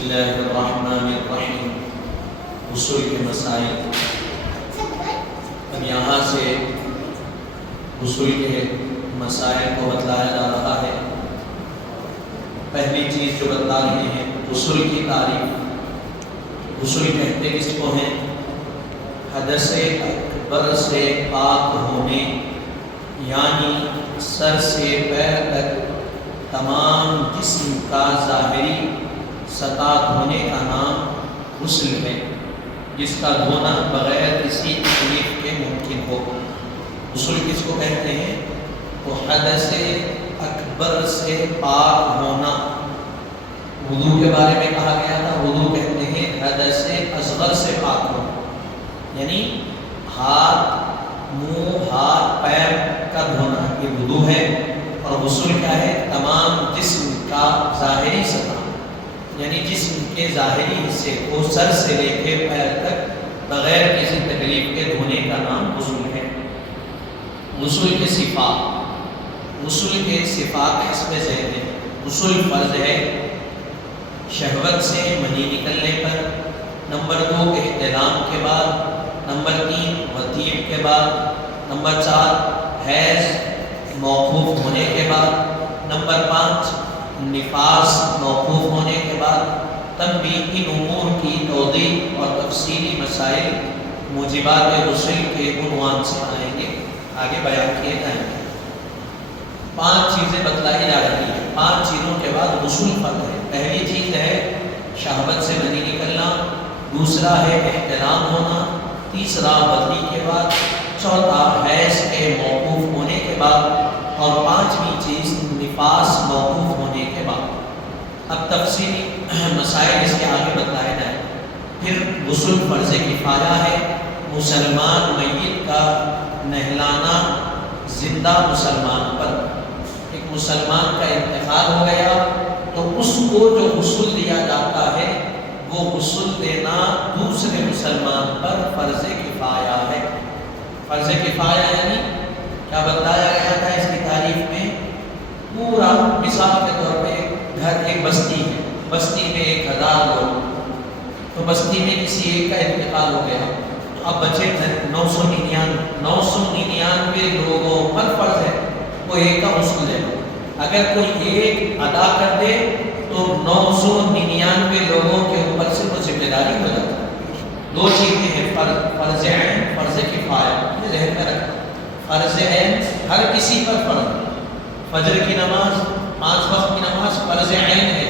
بسم اللہ الرحمن الرحیم. غسل کے مسائل. اب یہاں سے غسل کے مسائل کو بتلایا جا رہا ہے. پہلی چیز جو بتلا رہے ہیں غسل کی تعریف. غسل کہتے کس کو ہیں؟ حدث اکبر سے پاک ہونے، یعنی سر سے پیر تک تمام جسم کا ظاہری سطح دھونے کا نام غسل ہے، جس کا دھونا بغیر کسی تکلیف کے ممکن ہو. غسل کس کو کہتے ہیں؟ تو حدث اکبر سے پاک ہونا. وضو کے بارے میں کہا گیا تھا، وضو کہتے ہیں حدث اصغر سے پاک ہونا، یعنی ہاتھ، منہ، ہاتھ، پیر کا دھونا، یہ وضو ہے. اور غسل کیا ہے؟ تمام جسم کا ظاہری سطح، یعنی جسم کے ظاہری حصے کو سر سے لے کے پیر تک بغیر کسی تکلیف کے دھونے کا نام غسل ہے. غسل کے صفات. غسل کے صفات اس میں سے ہیں. غسل فرض ہے شہوت سے منی نکلنے پر، نمبر 2 احتلام کے بعد، نمبر 3 وطیب کے بعد، نمبر 4 حیض موقوف ہونے کے بعد، نمبر 5 نفاس موقوف ہونے کے بعد. تب بھی ان امور کی توضیح اور تفصیلی مسائل موجبات غسل کے عنوان سے آئیں گے، آگے بیان کیے جائیں گے. 5 چیزیں بتلائی جا رہی ہیں. 5 چیزوں کے بعد غسل فرض ہے. پہلی چیز ہے شہوت سے منی نکلنا، دوسرا ہے احتلام ہونا، تیسرا وضو کے بعد، چوتھا حیض کے موقوف ہونے کے بعد، اور 5ویں چیز نفاس موقوف ہونے کے بعد. اب تفصیلی مسائل اس کے آگے بتلائے جائیں. پھر غسل فرض کفایہ ہے. مسلمان میت کا نہلانا زندہ مسلمان پر. ایک مسلمان کا انتقال ہو گیا تو اس کو جو غسل دیا جاتا ہے وہ غسل دینا دوسرے مسلمان پر فرض کفایہ ہے. فرض کفایہ یعنی کیا بتایا گیا تھا اس کی تعریف میں؟ پورا مثال کے طور پہ گھر ایک بستی ہے، بستی میں 1000 لوگ، تو بستی میں کسی ایک کا انتقال ہو گیا، تو اب بچے 999 لوگوں پر فرض ہے وہ ایک کا غسل دے. اگر کوئی ایک ادا کر دے تو 999 لوگوں کے اوپر سے وہ ذمہ داری ہو جاتی ہے. 2 چیزیں ہیں، فرض عین، فرض کفایہ. یہ ذہن میں رکھنا. فرض عین ہر کسی پر فرض. فجر کی نماز، 5 وقت کی نماز فرض عین ہے،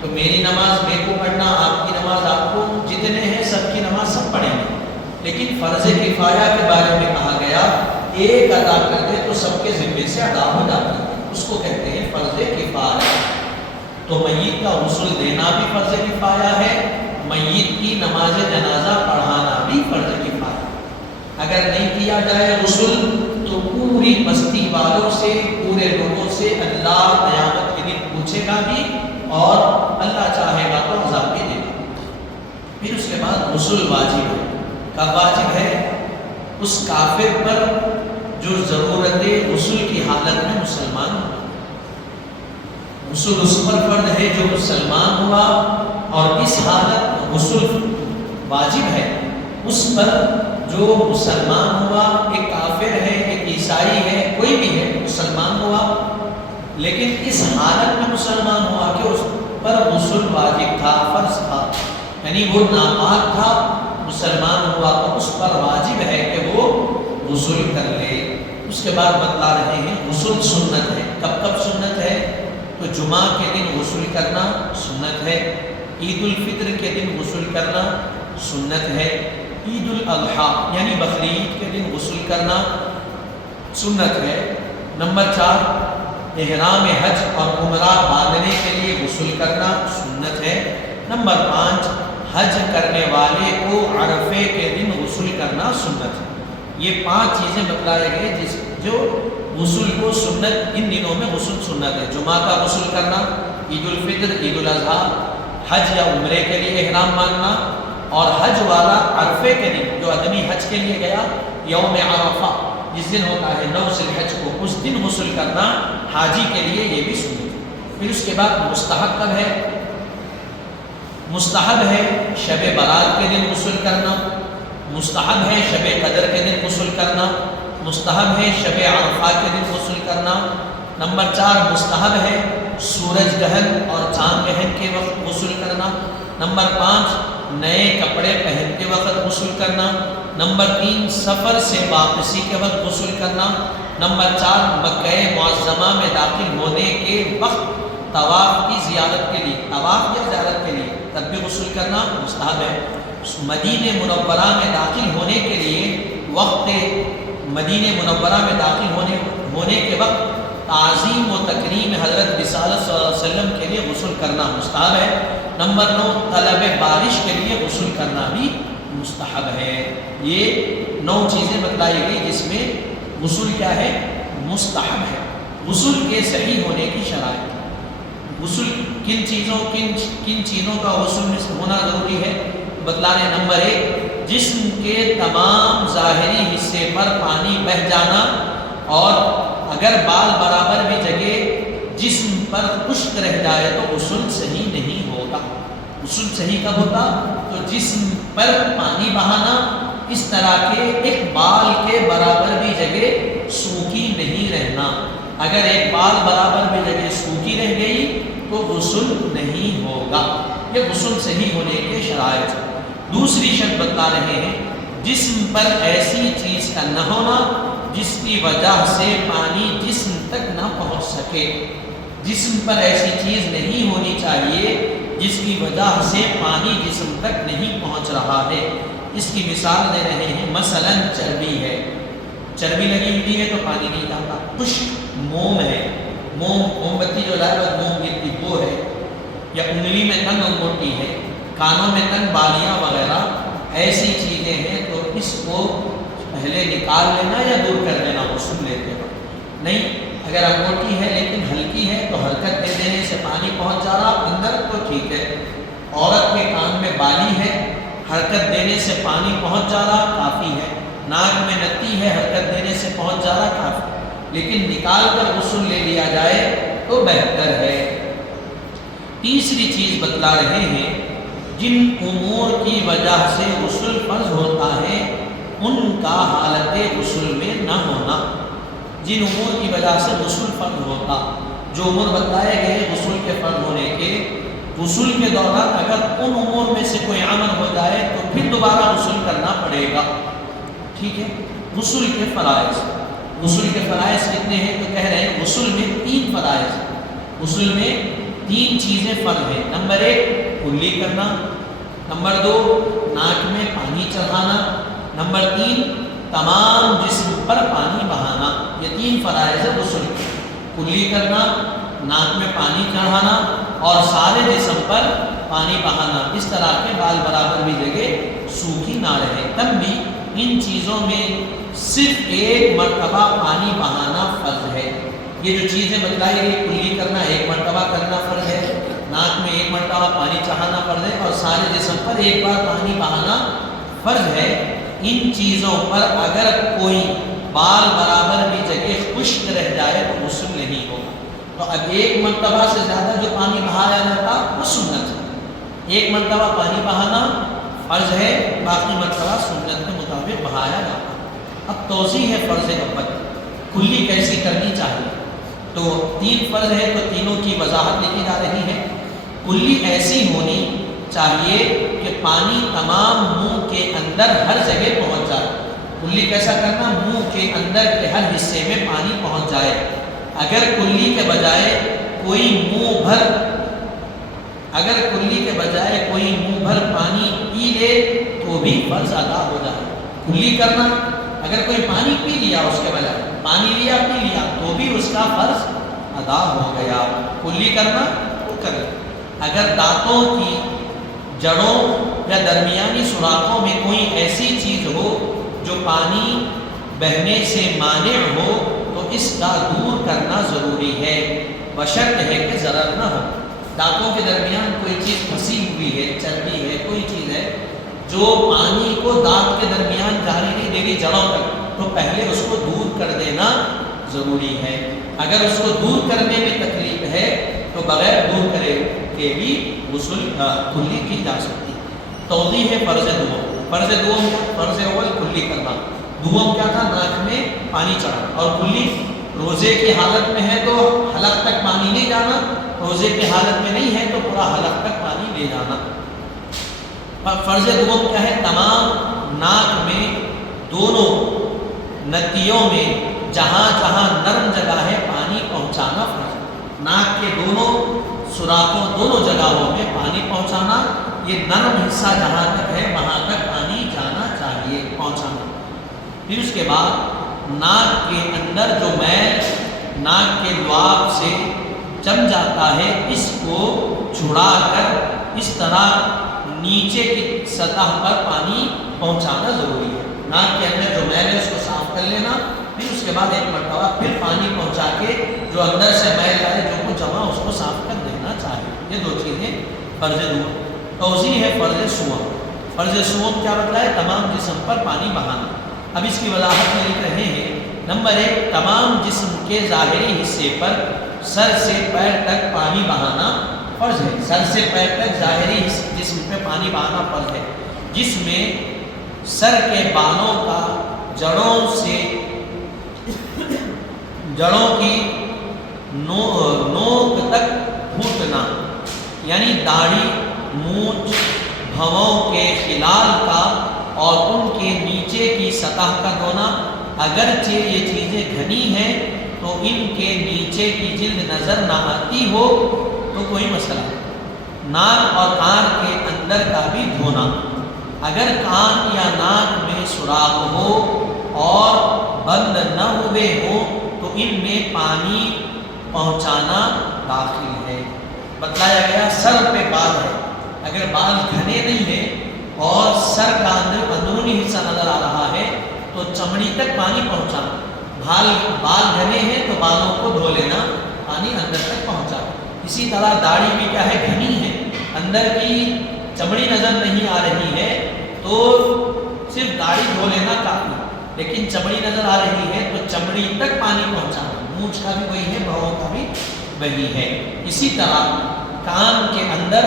تو میری نماز میرے کو پڑھنا، آپ کی نماز آپ کو، جتنے ہیں سب کی نماز سب پڑھیں گے. لیکن فرض کفایہ کے بارے میں کہا گیا ایک ادا کر دے تو سب کے ذمے سے ادا ہو جاتا ہے، اس کو کہتے ہیں فرض کفایہ. تو میت کا غسل دینا بھی فرض کفایہ ہے، میت کی نماز جنازہ پڑھانا بھی فرض کفایہ. اگر نہیں کیا جائے غسل تو پوری بستی والوں سے، پورے لوگوں سے اللہ قیامت کے دن پوچھے گا بھی، اور اللہ چاہے گا تو عذاب بھی دے گا. پھر اس کے بعد غسل واجب ہے. کب واجب ہے؟ اس کافر پر جو ضرورت غسل کی حالت میں مسلمان ہو. غسل اس پر فرض ہے جو مسلمان ہوا، اور اس حالت میں غسل واجب ہے اس پر جو مسلمان ہوا. ایک کافر ہے، ایک عیسائی ہے، کوئی بھی ہے، مسلمان ہوا، لیکن اس حالت میں مسلمان ہوا کہ اس پر غسل واجب تھا، فرض تھا، یعنی وہ ناپاک تھا، مسلمان ہوا تو اس پر واجب ہے کہ وہ غسل کر لے. اس کے بعد بتلا رہے ہیں غسل سنت ہے. کب کب سنت ہے؟ تو جمعہ کے دن غسل کرنا سنت ہے، عید الفطر کے دن غسل کرنا سنت ہے، عید الاضحیٰ یعنی بقرعید کے دن غسل کرنا سنت ہے. نمبر 4 احرام حج اور عمرہ باندھنے کے لیے غسل کرنا سنت ہے. نمبر 5 حج کرنے والے کو عرفے کے دن غسل کرنا سنت ہے. یہ 5 چیزیں بتلائے گئے جو غسل کو سنت، ان دنوں میں غسل سنت ہے. جمعہ کا غسل کرنا، عید الفطر، عید الاضحیٰ، حج یا عمرے کے لیے احرام باندھنا، اور حج والا عرفے کے دن جو آدمی حج کے لیے گیا، یوم عرفہ جس دن ہوتا ہے 9 ذی الحج کو، اس دن غسل کرنا حاجی کے لیے یہ بھی سنت ہے. پھر اس کے بعد مستحب کب ہے؟ مستحب ہے شب برات کے دن غسل کرنا، مستحب ہے شب قدر کے دن غسل کرنا، مستحب ہے شب عرفہ کے دن غسل کرنا۔ نمبر 4 مستحب ہے سورج گرہن اور چاند گرہن کے وقت غسل کرنا۔ نمبر 5 نئے کپڑے پہنتے وقت غسل کرنا۔ نمبر 3 سفر سے واپسی کے وقت غسل کرنا۔ نمبر 4 مکہ معظمہ میں داخل ہونے کے وقت طواف کی زیارت کے لیے، طواف یا زیارت کے لیے تب بھی غسل کرنا مستحب ہے۔ مدینہ منورہ میں داخل ہونے کے لیے وقت مدینہ منورہ میں داخل ہونے کے وقت تعظیم و تکریم حضرت رسالت صلی اللہ علیہ وسلم کے لیے غسل کرنا مستحب ہے۔ نمبر 9 طلب بارش کے لیے غسل کرنا بھی مستحب ہے۔ یہ 9 چیزیں بتلائی گئی جس میں غسل کیا ہے؟ مستحب ہے۔ غسل کے صحیح ہونے کی شرائط، غسل کن چیزوں کا غسل میں ہونا ضروری ہے بتلا رہے۔ نمبر 1 جسم کے تمام ظاہری حصے پر پانی بہہ جانا، اور اگر بال برابر بھی جگہ جسم پر خشک رہ جائے تو غسل صحیح نہیں ہوگا۔ غسل صحیح کب ہوتا؟ تو جسم پر پانی بہانا اس طرح کے ایک بال کے برابر بھی جگہ سوکھی نہیں رہنا۔ اگر ایک بال برابر بھی جگہ سوکھی رہ گئی تو غسل نہیں ہوگا۔ یہ غسل صحیح ہونے کے شرائط۔ دوسری شرط بتلا رہے ہیں جسم پر ایسی چیز کا نہ ہونا جس کی وجہ سے پانی جسم تک نہ پہنچ سکے۔ جسم پر ایسی چیز نہیں ہونی چاہیے جس کی وجہ سے پانی جسم تک نہیں پہنچ رہا ہے۔ اس کی مثال دے رہے ہیں، مثلا چربی ہے، چربی لگی ہوئی ہے تو پانی نہیں جاتا۔ خشک موم ہے، موم بتی جو لائے بس موم گرتی وہ ہے، یا انگلی میں تنگ انگوٹی ہے، کانوں میں تنگ بالیاں وغیرہ ایسی چیزیں ہیں تو اس کو پہلے نکال لینا یا دور کر دینا غسل لیتے وقت۔ نہیں، اگر انگوٹھی ہے لیکن ہلکی ہے تو حرکت دے دینے سے پانی پہنچ جا رہا اندر تو ٹھیک ہے۔ عورت کے کان میں بالی ہے، حرکت دینے سے پانی پہنچ جا رہا کافی ہے۔ ناک میں نتی ہے، حرکت دینے سے پہنچ جا رہا کافی، لیکن نکال کر غسل لے لیا جائے تو بہتر ہے۔ تیسری چیز بتلا رہے ہیں جن امور کی وجہ سے غسل فرض ہوتا ہے ان کا حالت غسل میں نہ ہونا۔ جن امور کی وجہ سے غسل فرض ہوتا، جو امور بتلائے گئے غسل کے فرض ہونے کے، غسل کے دوران اگر ان امور میں سے کوئی عمل ہو جائے تو پھر دوبارہ غسل کرنا پڑے گا۔ ٹھیک ہے، غسل کے فرائض، غسل کے فرائض کتنے ہیں تو کہہ رہے ہیں غسل میں 3 فرائض، غسل میں 3 چیزیں فرض ہیں۔ نمبر 1 کلی کرنا، نمبر 2 ناک میں پانی چڑھانا، نمبر 3 تمام جسم پر پانی بہانا۔ یہ 3 فرائض ہے غسل، کلی کرنا، ناک میں پانی چڑھانا اور سارے جسم پر پانی بہانا، اس طرح کے بال برابر بھی جگہ سوکھی نہ رہے۔ تب بھی ان چیزوں میں صرف ایک مرتبہ پانی بہانا فرض ہے۔ یہ جو چیزیں بتلائی گئی، کلی کرنا 1 مرتبہ کرنا فرض ہے، ناک میں 1 مرتبہ پانی چڑھانا فرض ہے اور سارے جسم پر 1 بار پانی بہانا فرض ہے۔ ان چیزوں پر اگر کوئی بال برابر بھی جگہ خشک رہ جائے تو غسل نہیں ہوگا۔ تو اب 1 مرتبہ سے زیادہ جو پانی بہایا جاتا وہ سنت ہے، 1 مرتبہ پانی بہانا فرض ہے، باقی مرتبہ سنت کے مطابق بہایا جاتا۔ اب توضیح ہے فرض اول، کلی کیسی کرنی چاہیے۔ تو 3 فرض ہے تو تینوں کی وضاحت لکھی جا رہی ہے۔ کلی ایسی ہونی چاہیے کہ پانی تمام منہ کے اندر ہر جگہ پہنچ جائے۔ کلی کیسا کرنا؟ منہ کے اندر کے ہر حصے میں پانی پہنچ جائے۔ اگر کلی کے بجائے کوئی منہ بھر پانی پی لے تو بھی فرض ادا ہو جائے۔ کلی کرنا، اگر کوئی پانی پی لیا اس کے بجائے پانی لیا پی لیا تو بھی اس کا فرض ادا ہو گیا۔ کلی کرنا وہ کرے۔ اگر دانتوں کی جڑوں یا درمیانی سوراخوں میں کوئی ایسی چیز ہو جو پانی بہنے سے مانع ہو تو اس کا دور کرنا ضروری ہے، بشرط ہے کہ ضرر نہ ہو۔ دانتوں کے درمیان کوئی چیز پھنسی ہوئی ہے، چربی ہے، کوئی چیز ہے جو پانی کو دانت کے درمیان جاری نہیں دے گی جڑوں تک، تو پہلے اس کو دور کر دینا ضروری ہے۔ اگر اس کو دور کرنے میں تکلیف ہے تو بغیر دور کرے کے بھی غسل کلی کی جا سکتی ہے۔ توضیح ہے فرض دوم۔ فرض دوم کیا؟ فرض اول کلی کرنا، دوم کیا تھا؟ ناک میں پانی چڑھانا، اور کلی روزے کی حالت میں ہے تو حلق تک پانی نہیں جانا، روزے کی حالت میں نہیں ہے تو پورا حلق تک پانی لے جانا۔ فرض دوم کیا ہے؟ تمام ناک میں دونوں نتیوں میں جہاں جہاں نرم جگہ ہے پانی پہنچانا فرض۔ ناک کے دونوں سوراخوں، دونوں جگہوں میں پانی پہنچانا، یہ نرم حصہ جہاں تک ہے وہاں تک پانی جانا چاہیے، پہنچانا۔ پھر اس کے بعد ناک کے اندر جو میل ناک کے لعاب سے جم جاتا ہے اس کو چھڑا کر اس طرح نیچے کی سطح پر پانی پہنچانا ضروری ہے۔ ناک کے اندر جو میل ہے اس کو صاف کر لینا، پھر اس کے بعد ایک مرتبہ پھر پانی پہنچا کے جو اندر سے میل آئے جو کچھ جمع اس کو صاف کر دینا چاہیے۔ یہ دو چیزیں فرض دوم۔ توضیح ہے فرض سوم۔ فرض سوم کیا بتلایا؟ تمام جسم پر پانی بہانا۔ اب اس کی وضاحت میں لکھ رہے ہیں، نمبر 1، تمام جسم کے ظاہری حصے پر سر سے پیر تک پانی بہانا فرض ہے۔ سر سے پیر تک ظاہری جسم پہ پانی بہانا فرض ہے، جس میں سر کے بالوں کا جڑوں کی نوک تک پھوٹنا، یعنی داڑھی، مونچھ، بھووں کے خلال کا اور ان کے نیچے کی سطح کا دھونا۔ اگرچہ یہ چیزیں گھنی ہیں تو ان کے نیچے کی جلد نظر نہ آتی ہو تو کوئی مسئلہ نہیں۔ ناک اور کان کے اندر کا بھی دھونا، اگر کان یا ناک میں سوراخ ہو اور بند نہ ہوئے ہو تو ان میں پانی پہنچانا داخل ہے۔ بتلایا گیا سر پہ بال ہے، اگر بال گھنے نہیں ہیں اور سر کا اندرونی حصہ نظر آ رہا ہے تو چمڑی تک پانی پہنچانا۔ بال گھنے ہیں تو بالوں کو دھو لینا، پانی اندر تک پہنچا۔ اسی طرح داڑھی بھی کیا ہے؟ گھنی ہے، اندر کی چمڑی نظر نہیں آ رہی ہے تو صرف داڑھی دھو لینا کافی، لیکن چمڑی نظر آ رہی ہے تو چمڑی تک پانی پہنچانا۔ مونچھ کا بھی وہی ہے، بھووں کا بھی وہی ہے۔ اسی طرح کان کے اندر،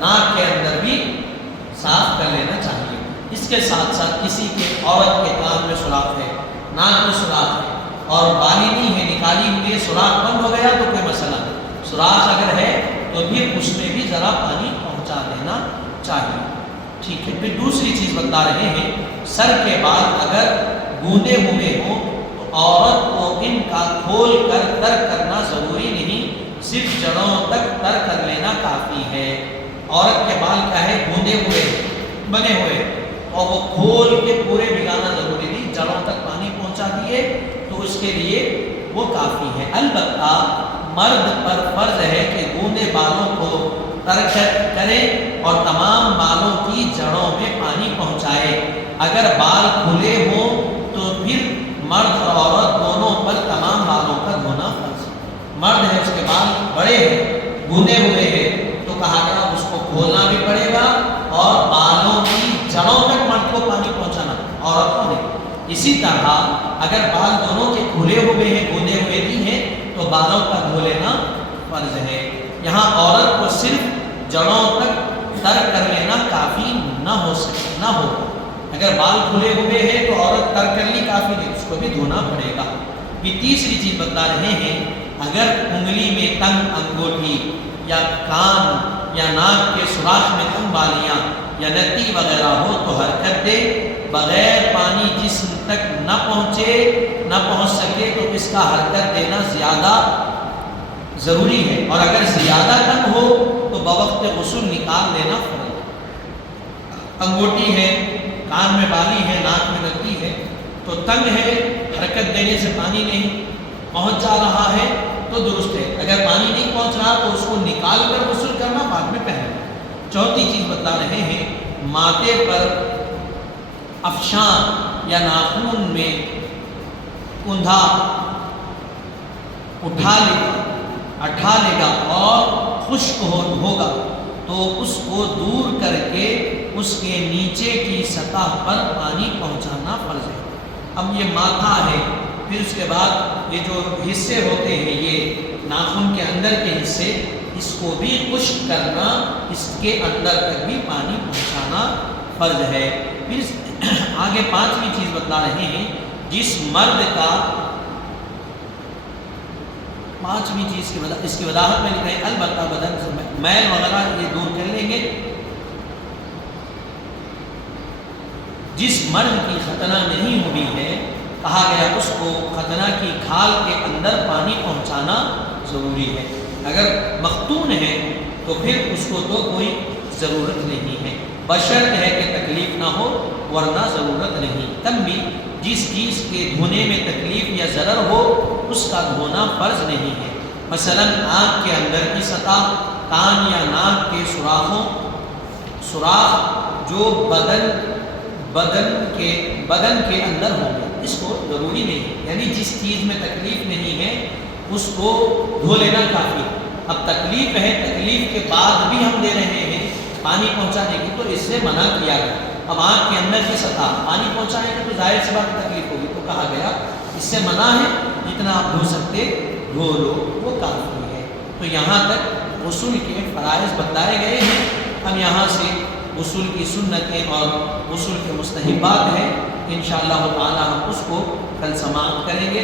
ناک کے اندر بھی صاف کر لینا چاہیے۔ اس کے ساتھ ساتھ کسی کے عورت کے کان میں سوراخ ہے، ناک میں سوراخ ہے اور بالی نہیں ہے، نکالی ہوئی ہے، سوراخ بند ہو گیا تو کوئی مسئلہ نہیں۔ سوراخ اگر ہے تو پھر اس میں بھی ذرا پانی پہنچا دینا چاہیے۔ ٹھیک ہے، پھر دوسری چیز بتا رہے ہیں، سر کے بال اگر گوندے ہوئے ہوں تو عورت کو ان کا کھول کر تر کرنا ضروری نہیں، صرف جڑوں تک تر کر لینا کافی ہے۔ عورت کے بال کیا ہے؟ گوندے ہوئے، بنے ہوئے، اور وہ کھول کے پورے بھگانا ضروری نہیں، جڑوں تک پانی پہنچا دیے تو اس کے لیے وہ کافی ہے۔ البتہ مرد پر فرض ہے کہ گوندے بالوں کو تر کرے اور تمام بالوں کی جڑوں میں پانی پہنچائے۔ اگر بال کھلے ہوں تو پھر مرد اور عورت دونوں پر تمام بالوں کا دھونا فرض ہے۔ مرد ہے، اس کے بال بڑے ہیں، گوندے ہوئے ہیں تو کہا گیا اس کو کھولنا بھی پڑے گا اور بالوں کی جڑوں تک مرد کو پانی پہنچانا، عورت کو نہیں۔ اسی طرح اگر بال دونوں کے کھلے ہوئے ہیں، گوندے ہوئے بھی ہیں تو بالوں کا دھو لینا فرض ہے۔ یہاں عورت کو صرف جڑوں تک تر کر لینا کافی نہ ہو۔ اگر بال کھلے ہوئے ہیں تو عورت تر کر لی کافی نہیں، اس کو بھی دھونا پڑے گا۔ یہ تیسری چیز بتا رہے ہیں، اگر انگلی میں تنگ انگوٹھی یا کان یا ناک کے سوراخ میں تنگ بالیاں یا نتی وغیرہ ہو تو حرکت دے، بغیر پانی جسم تک نہ پہنچ سکے تو اس کا حرکت دینا زیادہ ضروری ہے، اور اگر زیادہ تنگ ہو تو بوقت غسل نکال لینا فرض ہے۔ انگوٹھی ہے، کان میں بالی ہے، ناک میں نتی ہے تو تنگ ہے، حرکت دینے سے پانی نہیں پہنچ جا رہا ہے تو درست ہے۔ اگر پانی نہیں پہنچ رہا تو اس کو نکال کر غسل کرنا، بعد میں پہننا۔ چوتھی چیز بتا رہے ہیں، ماتھے پر افشان یا ناخن میں کندھا اٹھا لے گا اور خشک ہوگا تو اس کو دور کر کے اس کے نیچے کی سطح پر پانی پہنچانا فرض ہے۔ اب یہ ماتھا ہے، پھر اس کے بعد یہ جو حصے ہوتے ہیں، یہ ناخن کے اندر کے حصے، اس کو بھی خشک کرنا، اس کے اندر تک بھی پانی پہنچانا فرض ہے۔ پھر آگے 5ویں چیز بتلا رہے ہیں، جس مرد کا 5ویں چیز اس کی وضاحت میں لکھا ہے البتہ بدن سے میل وغیرہ یہ دور کر لیں گے۔ جس مرد کی ختنہ نہیں ہوئی ہے، کہا گیا اس کو ختنہ کی کھال کے اندر پانی پہنچانا ضروری ہے۔ اگر مختون ہے تو پھر اس کو تو کوئی ضرورت نہیں ہے، بشرط ہے کہ تکلیف نہ ہو، ورنہ ضرورت نہیں۔ تب بھی جس چیز کے دھونے میں تکلیف یا ضرر ہو اس کا دھونا فرض نہیں ہے۔ مثلا آنکھ کے اندر کی سطح، کان یا ناک کے سوراخ جو بدن کے اندر ہوں گے، اس کو ضروری نہیں ہے، یعنی جس چیز میں تکلیف نہیں ہے اس کو دھو لینا کافی۔ اب تکلیف ہے، تکلیف کے بعد بھی ہم دے رہے ہیں پانی پہنچانے کی، تو اس سے منع کیا گیا۔ اب آنکھ کے اندر کی سطح پانی پہنچانے کی تو ظاہر سی بات تکلیف ہوگی، تو کہا گیا اس سے منع ہے، جتنا آپ دھو سکتے دھو لو، وہ کافی ہے۔ تو یہاں تک غسل کے فرائض بتائے گئے ہیں۔ ہم یہاں سے غسل کی سنتیں اور غسل کے مستحبات ہیں، انشاءاللہ تعالی ہم اس کو کل سماعت کریں گے۔